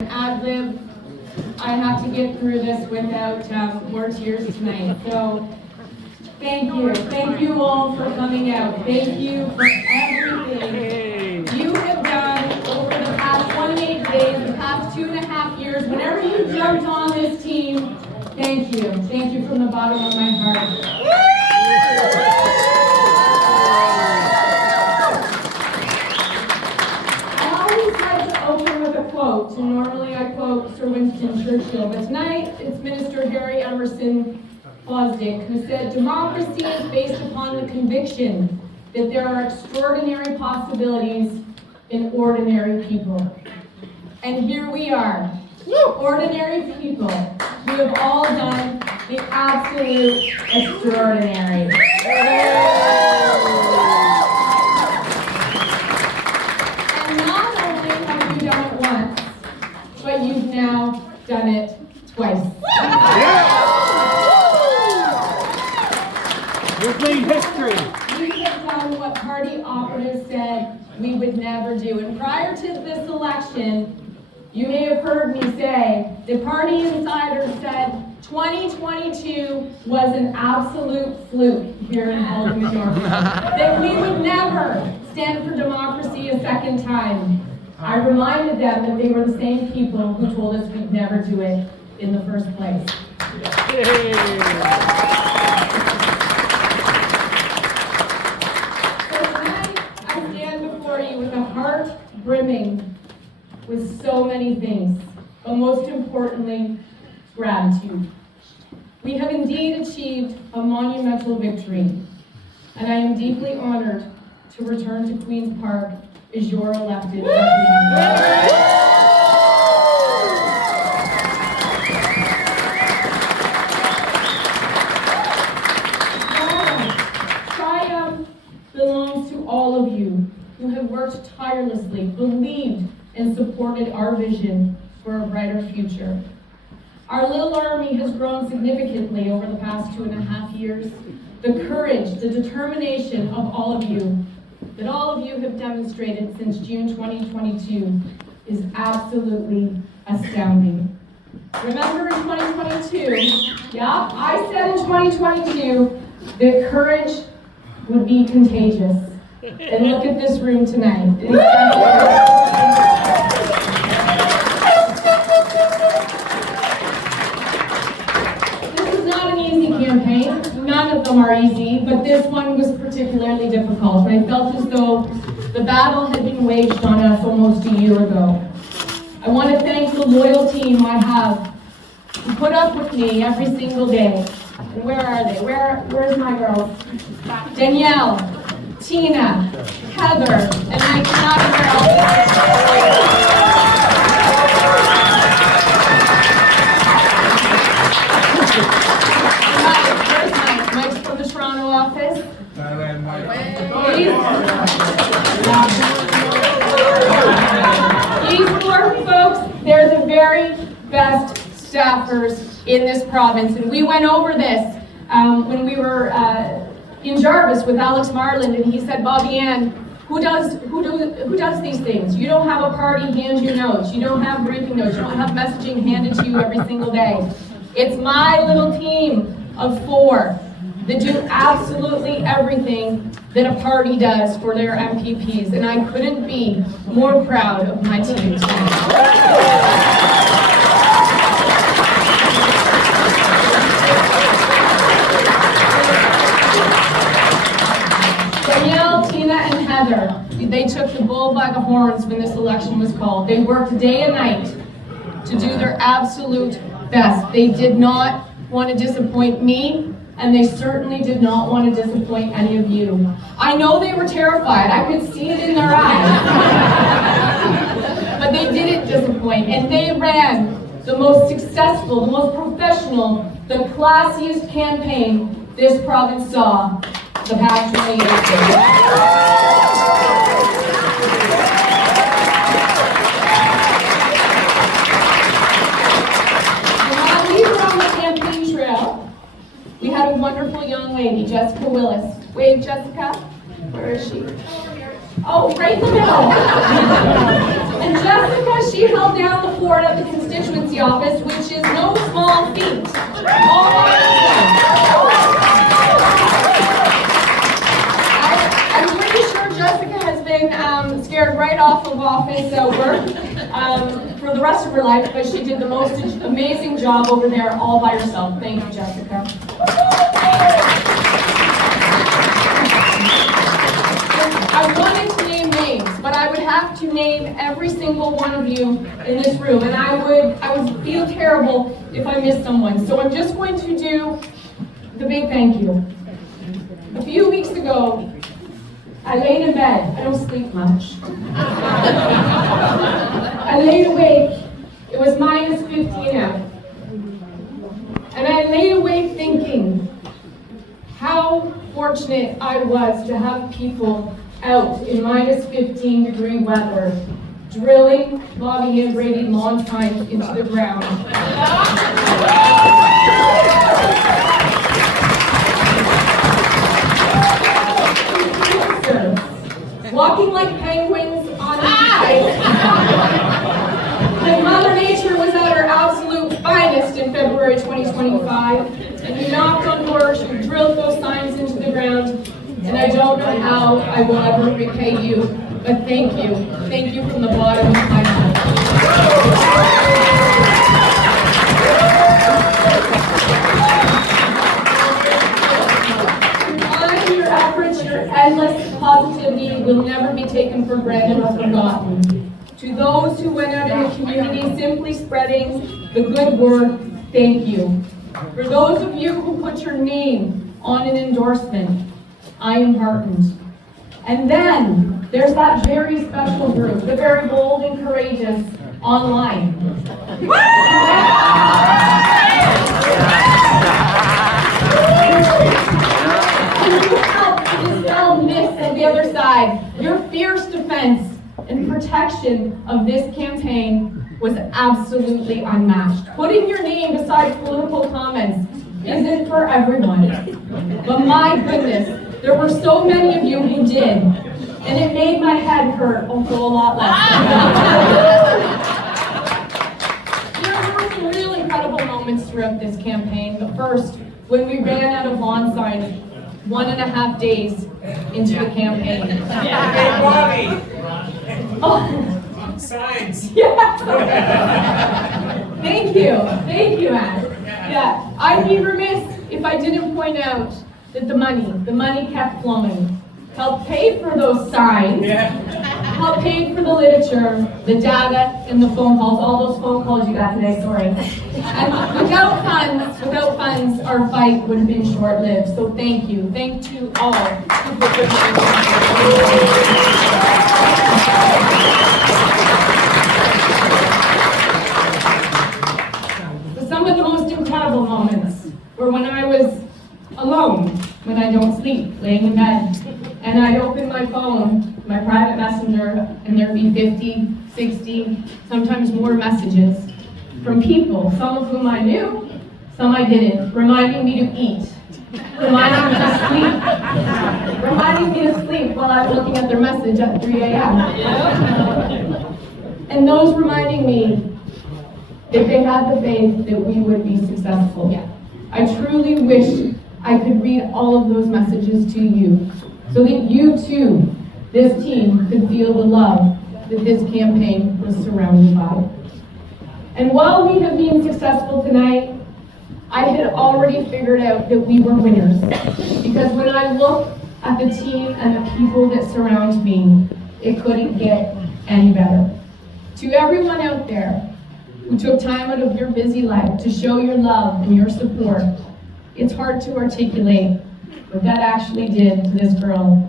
ad-lib. I have to get through this without more tears tonight. So thank you. Thank you all for coming out. Thank you for everything you have done over the past 28 days, the past 2.5 years. Whenever you jumped on this team, thank you. Thank you from the bottom of my heart. Quote, and normally I quote Sir Winston Churchill, but tonight it's Minister Harry Emerson Fosdick who said, "Democracy is based upon the conviction that there are extraordinary possibilities in ordinary people." And here we are, ordinary people who have all done the absolute extraordinary. But you've now done it twice. You've made history. We have done what party operatives said we would never do. And prior to this election, you may have heard me say, the party insiders said 2022 was an absolute fluke here in Haldimand Norfolk. That we would never stand for democracy a second time. I reminded them that they were the same people who told us we'd never do it in the first place. So tonight, I stand before you with a heart brimming with so many things, but most importantly, gratitude. We have indeed achieved a monumental victory, and I am deeply honored to return to Queen's Park is your elected representative. Triumph belongs to all of you who have worked tirelessly, believed, and supported our vision for a brighter future. Our little army has grown significantly over the past 2.5 years. The courage, the determination of all of you that all of you have demonstrated since June 2022 is absolutely astounding. Remember in 2022, I said in 2022 that courage would be contagious. And look at this room tonight. This is not an easy campaign. None of them are easy, but this one was particularly difficult. I felt as though the battle had been waged on us almost a year ago. I want to thank the loyal team I have who put up with me every single day. And where are they? Where's my girls? Danielle, Tina, Heather, and I cannot Mike's from the Toronto office. These four folks, they're the very best staffers in this province. And we went over this when we were in Jarvis with Alex Marland, and he said, "Bobbi Ann, who does these things? You don't have a party hand you notes. You don't have briefing notes. You don't have messaging handed to you every single day. It's my little team of 4 that do absolutely everything that a party does for their MPPs, and I couldn't be more proud of my team Danielle, Tina, and Heather, they took the bull by the horns when this election was called. They worked day and night to do their absolute best. They did not want to disappoint me, and they certainly did not want to disappoint any of you. I know they were terrified. I could see it in their eyes. But they didn't disappoint, and they ran the most successful, the most professional, the classiest campaign this province saw the past 20 years. We had a wonderful young lady, Jessica Willis. Wave, Jessica. Where is she? Oh, right in the middle. And Jessica, she held down the fort at the constituency office, which is no small feat. All by herself. I'm pretty sure Jessica has been scared right off of office work for the rest of her life, but she did the most amazing job over there all by herself. Thank you, Jessica. I wanted to name names, but I would have to name every single one of you in this room, and I would feel terrible if I missed someone. So I'm just going to do the big thank you. A few weeks ago, I laid in bed. I don't sleep much. I laid awake. It was minus 15 out. And I laid awake thinking how fortunate I was to have people out in minus 15-degree weather, drilling Bobbi Ann Brady lawn signs into the ground. Walking like penguins on ice. And Mother Nature was at her absolute finest in February 2025. And you knocked on doors, you drilled those signs into the ground. And I don't know how I will ever repay you, but thank you. Thank you from the bottom of my heart. Your efforts, your endless positivity will never be taken for granted or forgotten. To those who went out in the community simply spreading the good word, thank you. For those of you who put your name on an endorsement, I am heartened. And then there's that very special group, the very bold and courageous online. You helped to dispel myths of the other side. Your fierce defense and protection of this campaign was absolutely unmatched. Putting your name beside political comments isn't for everyone. But my goodness, there were so many of you who did, and it made my head hurt a whole lot less. There were some real incredible moments throughout this campaign. The first, when we ran out of lawn signs 1.5 days into the campaign. Hey, Bobbi! Oh. Signs! Yeah. Thank you, Anne. Yeah, I'd be remiss if I didn't point out that the money kept flowing. Helped pay for those signs, helped pay for the literature, the data, and the phone calls, all those phone calls you got today, sorry. And without funds, our fight would have been short-lived. So thank you. Thank you all. Some of the most incredible moments were when I was alone, when I don't sleep, laying in bed, and I'd open my phone, my private messenger, and there'd be 50, 60, sometimes more messages from people, some of whom I knew, some I didn't, reminding me to eat, reminding me to sleep while I was looking at their message at 3 a.m. And those reminding me that they had the faith that we would be successful. I truly wish I could read all of those messages to you, so that you too, this team, could feel the love that this campaign was surrounded by. And while we have been successful tonight, I had already figured out that we were winners. Because when I look at the team and the people that surround me, it couldn't get any better. To everyone out there who took time out of your busy life to show your love and your support, it's hard to articulate what that actually did to this girl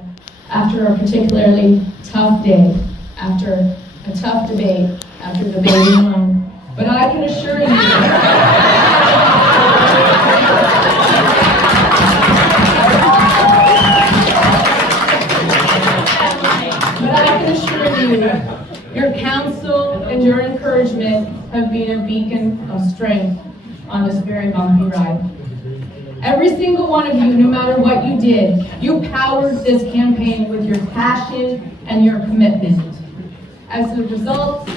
after a particularly tough day, after a tough debate, after debating alone. But I can assure you, your counsel and your encouragement have been a beacon of strength on this very bumpy ride. Every single one of you, no matter what you did, you powered this campaign with your passion and your commitment. As a result,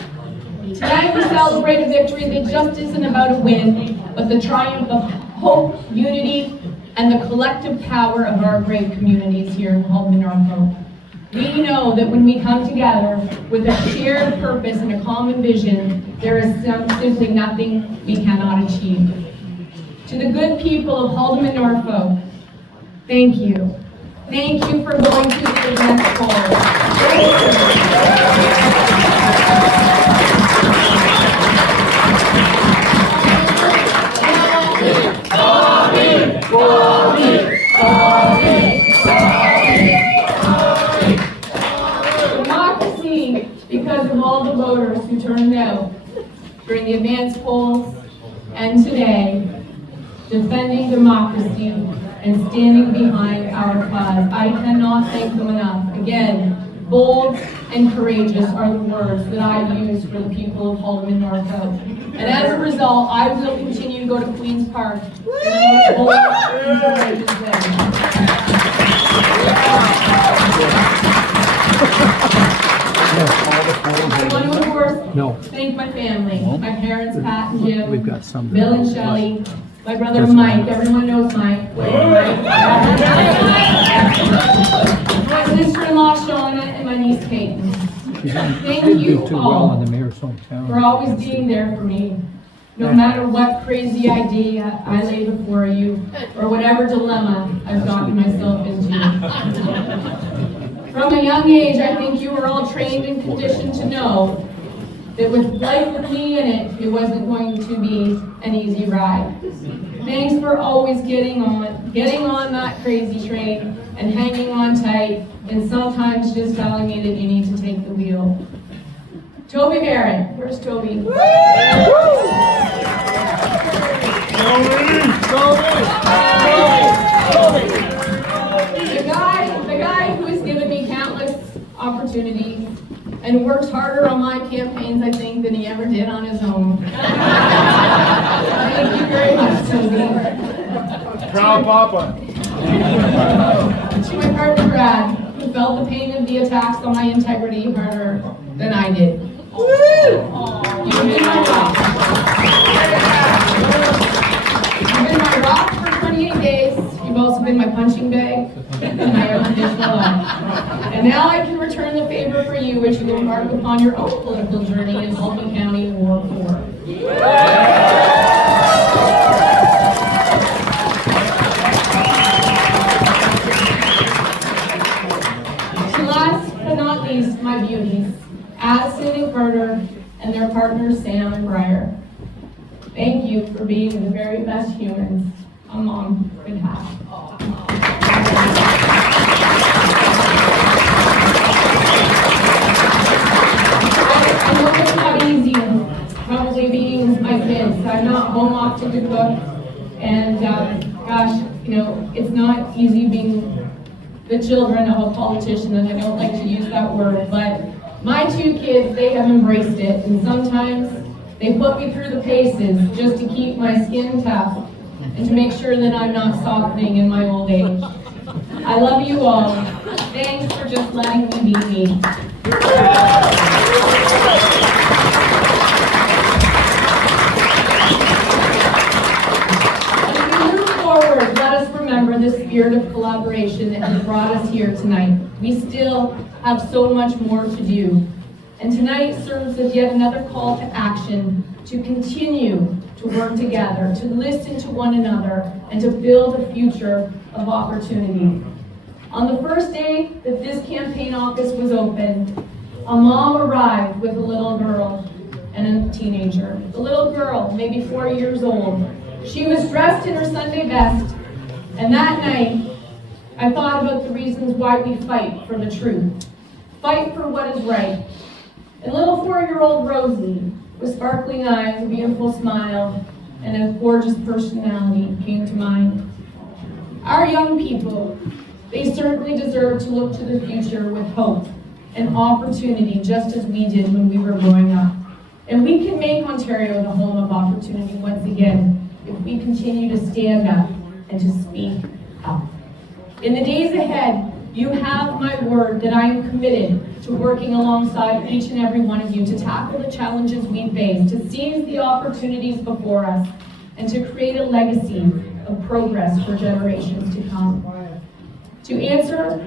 tonight we celebrate a victory that just isn't about a win, but the triumph of hope, unity, and the collective power of our great communities here in Haldimand Norfolk. We know that when we come together with a shared purpose and a common vision, there is simply nothing we cannot achieve. To the good people of Haldimand Norfolk, thank you. Thank you for going to the event forward. Democracy, because of all the voters who turned out during the advance polls and today, defending democracy and standing behind our cause. I cannot thank them enough. Again, bold and courageous are the words that I use for the people of Haldimand Norfolk. And as a result, I will continue to go to Queen's Park in the most bold and courageous way. I want to, of course, thank my family, my parents, Pat and Jim, Bill and Shelley, my brother Mike, everyone knows Mike. My sister-in-law Shauna and my niece Kate. Thank you all for always being there for me, no matter what crazy idea I lay before you or whatever dilemma I've gotten myself into. From a young age, I think you were all trained and conditioned to know that with life with me in it, it wasn't going to be an easy ride. Thanks for always getting on that crazy train and hanging on tight, and sometimes just telling me that you need to take the wheel. Toby Barrett, where's Toby? The guy who has given me countless opportunities and worked harder on my campaigns, I think, than he ever did on his own. Thank you very much, Toby. Proud Papa. To my partner, Brad, who felt the pain of the attacks on my integrity harder than I did. You've been my rock. You've been my rock for 28 days. You've also been my punching bag and my unconditional love. And now I can return the favor for you as you embark upon your own political journey in Haldimand County in Ward 4. Last but not least, my beauties, Addison and Carter, and their partners Sam and Briar. Thank you for being the very best humans a mom could have. I know it's not easy, probably being my kids. I'm not home often to cook, and gosh, you know, it's not easy being the children of a politician, and I don't like to use that word, but my two kids, they have embraced it, and sometimes they put me through the paces just to keep my skin tough and to make sure that I'm not softening in my old age. I love you all. Thanks for just letting me be me. As we move forward, let us remember the spirit of collaboration that has brought us here tonight. We still have so much more to do. And tonight serves as yet another call to action to continue to work together, to listen to one another, and to build a future of opportunity. On the first day that this campaign office was open, a mom arrived with a little girl and a teenager. The little girl, maybe 4 years old. She was dressed in her Sunday best, and that night, I thought about the reasons why we fight for the truth. Fight for what is right. And little 4-year-old Rosie, with sparkling eyes, a beautiful smile, and a gorgeous personality came to mind. Our young people, they certainly deserve to look to the future with hope and opportunity, just as we did when we were growing up. And we can make Ontario the home of opportunity once again if we continue to stand up and to speak up. In the days ahead, you have my word that I am committed to working alongside each and every one of you to tackle the challenges we face, to seize the opportunities before us, and to create a legacy of progress for generations to come. To answer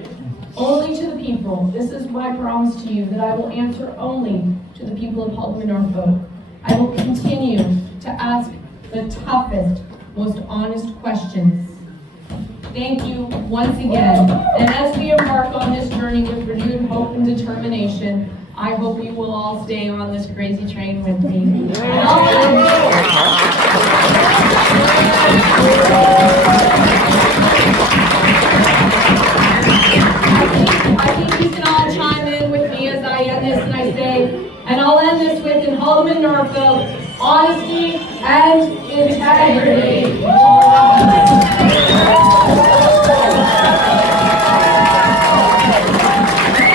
only to the people, this is my promise to you, that I will answer only to the people of Haldimand Norfolk. I will continue to ask the toughest, most honest questions. Thank you once again. And as we embark on this journey with renewed hope and determination, I hope you will all stay on this crazy train with me. I think you can all chime in with me as I end this, and I say, and I'll end this with, in Haldimand Norfolk, honesty and integrity.